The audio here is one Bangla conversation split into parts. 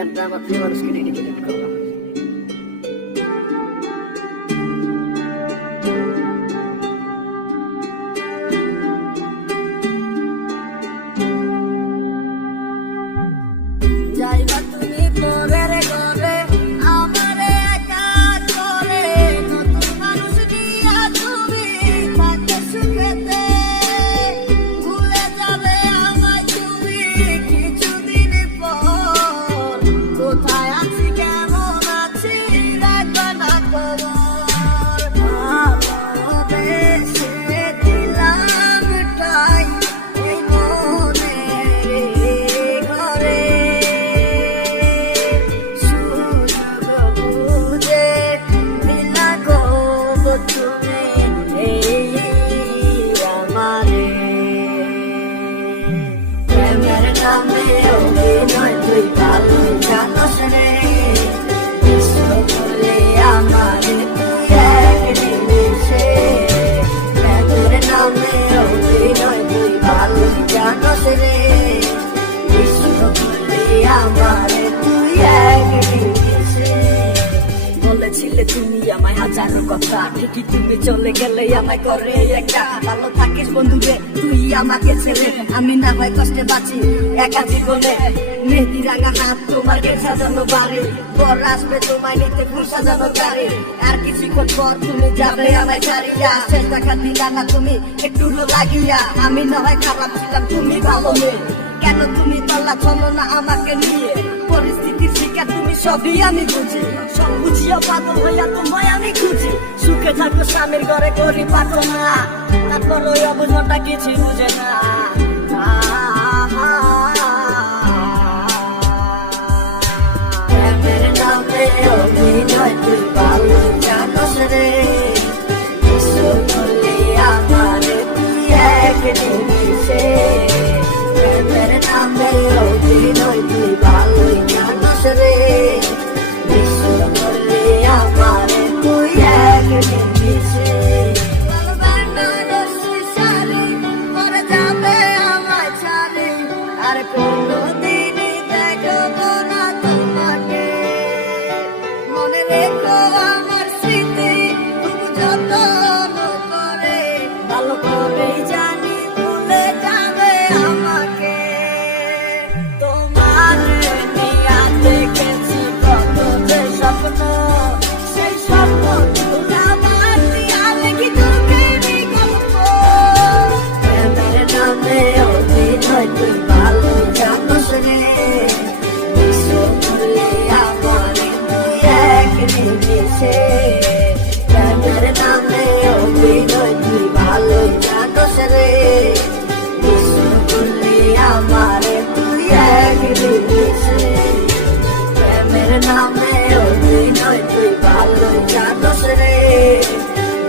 গানটা আমার প্রিয় মানুষকে ডেডিকেটেড করলাম। যাইবা তুমি পরের ঘরে আমারে একা করে, নতুন মানুষ নিয়া তুমি থাকতে সুখেতে, ভুলে যাবে আমায় তুমি কিছুদিন পর, কোথায় আছি কেমন আছি রাখবা না খবর, ভালোবেসে দিলাম ঠাই এই মনের ঘরে, সুযোগ বুঝে দিলা গো তুমি এই আমারে, প্রেমের নামে অভিনয় তুই ভালো জানোস রে, বিশ্ব বলে আমারে তুই এক নিমিষে, প্রেমের নামে অভিনয় তুই ভালো জানোস রে, বিশ্ব বলে আমারে তুই এক নিমিষে। বলেছিলে তুমি আমায় হাজারো কথা, ঠিকই তুমি চলে গেলে আমায় করে একটা, ভালো থাকিস বন্ধু রে তুই আমাকে ছেড়ে, আমি না হয় কষ্টে বাঁচি একা জীবনে, মেহেদি রাঙা হাত তোমার গে সাজানো বাড়ি, বর আসবে তোমায় নিতে ফুল সাজানো গাড়ি, আর কিছুক্ষণ পর তুমি যাবে আমায় ছাড়িয়া, শেষ দেখা দিলা না তুমি একটু লাগিয়া, আমি না হয় খারাপ ছিলাম তুমি ভালো মেয়ে, কেন তুমি পাল্লা চলো না আমাকে নিয়ে, পরিস্থিতির শিকার তুমি সবই আমি বুঝি, সব বুঝিয়া পাগল হইয়া তোমায় আমি খুঁজি, সুখে থাকো স্বামীর ঘরে করি প্রার্থনা, তারপর ওই অবুঝটা কিছু বুঝে না, প্রেমের নামে অভিনয় তুই ভালো জানোস রে, বিশ্ব বলে আমারে তুই এক নিমিষে, প্রেমের নামে অভিনয় তুই ভালো জানোস রে, বিশ্ব বলে আমারে তুই এক নিমিষে, আর কোনদিনই দেখবো না তোমাকে, মনে রেখো আমার স্মৃতি খুব যত্ন করে, ভালো করেই জানি ভুলে যাবে আমাকে, তোমার নিয়া দেখেছি কত যে স্বপ্ন, সেই স্বপ্ন আমার দিয়া লেখি দুঃখেরই গল্প, প্রেমের নামে অভিনয় তুই ভালো জানোস রে, বিশ্ব বলে আমারে তুই এক নিমিষে, প্রেমের নামে অভিনয় তুই ভালো জানোস রে, বিশ্ব বলে আমারে তুই এক নিমিষে, প্রেমের নামে অভিনয় তুই ভালো জানোস রে,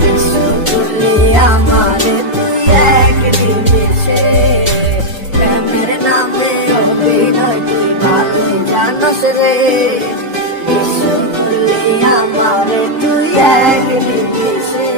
বিশ্ব বলে আমারে তুই এক নিমিষে, প্রেমের নামে অভিনয় তুই ভালো জানোস রে, বিশ্ব বলে আমারে তুই এক নিমিষে।